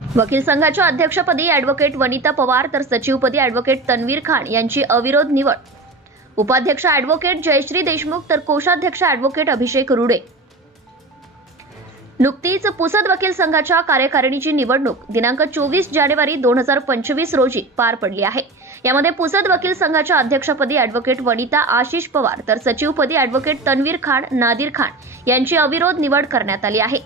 वकील संघाच्या अध्यक्षपदी ॲडव्होकेट वनिता पवार तर सचिवपदी ॲडव्होकेट तन्वीर खान यांची अविरोध निवड. उपाध्यक्ष ॲडव्होकेट जयश्री देशमुख तर कोषाध्यक्ष ॲडव्होकेट अभिषेक रुडे. नुकतीच पुसद वकील संघाच्या कार्यकारिणीची निवडणूक दिनांक 24 जानेवारी 2025 रोजी पार पडली आहे. यामध्ये पुसद वकील संघाच्या अध्यक्षपदी ॲडव्होकेट वनिता आशिष पवार तर सचिवपदी ॲडव्होकेट तन्वीर खान नादिर खान यांची अविरोध निवड करण्यात आली आहे.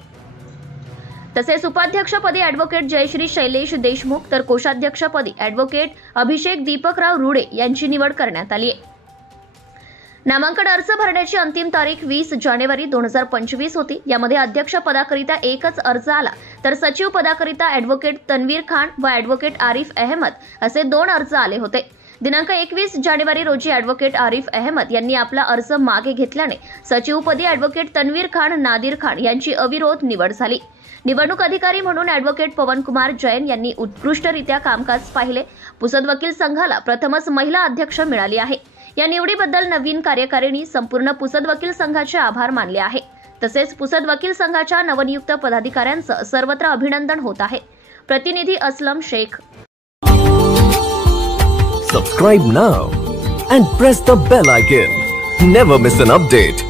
तसेच उपाध्यक्षपदी ॲडव्होकेट जयश्री शैलेश देशमुख तर कोषाध्यक्षपदी ॲडव्होकेट अभिषेक दीपकराव रुडे यांची निवड करण्यात आली आहे. नामांकन अर्ज भरण्याची अंतिम तारीख 20 जानेवारी 2025 होती. यामध्ये अध्यक्ष पदाकरिता एकच अर्ज आला तर सचिव पदाकरिता ॲडव्होकेट तन्वीर खान व ॲडव्होकेट आरिफ अहमद असे 2 अर्ज आले होते. दिनांक 21 जानेवारी रोजी ॲडव्होकेट आरिफ अहमद यांनी आपला अर्ज मागे घेतल्याने सचिवपदी ॲडव्होकेट तन्वीर खान नादिर खान यांची अविरोध निवड झाली. निवडणूक अधिकारी म्हणून ॲडव्होकेट पवनकुमार जैन यांनी उत्कृष्टरित्या कामकाज पाहिले. पुसद वकील संघाला प्रथमच महिला अध्यक्ष मिळाली आहे. या निवडीबद्दल नवीन कार्यकारिणी संपूर्ण पुसद वकील संघाचे आभार मानले आहे. तसेच पुसद वकील संघाच्या नवनियुक्त पदाधिकाऱ्यांचं सर्वत्र अभिनंदन होत आहे. प्रतिनिधी Aslam Shaikh. Subscribe now and press the bell icon. Never miss an update.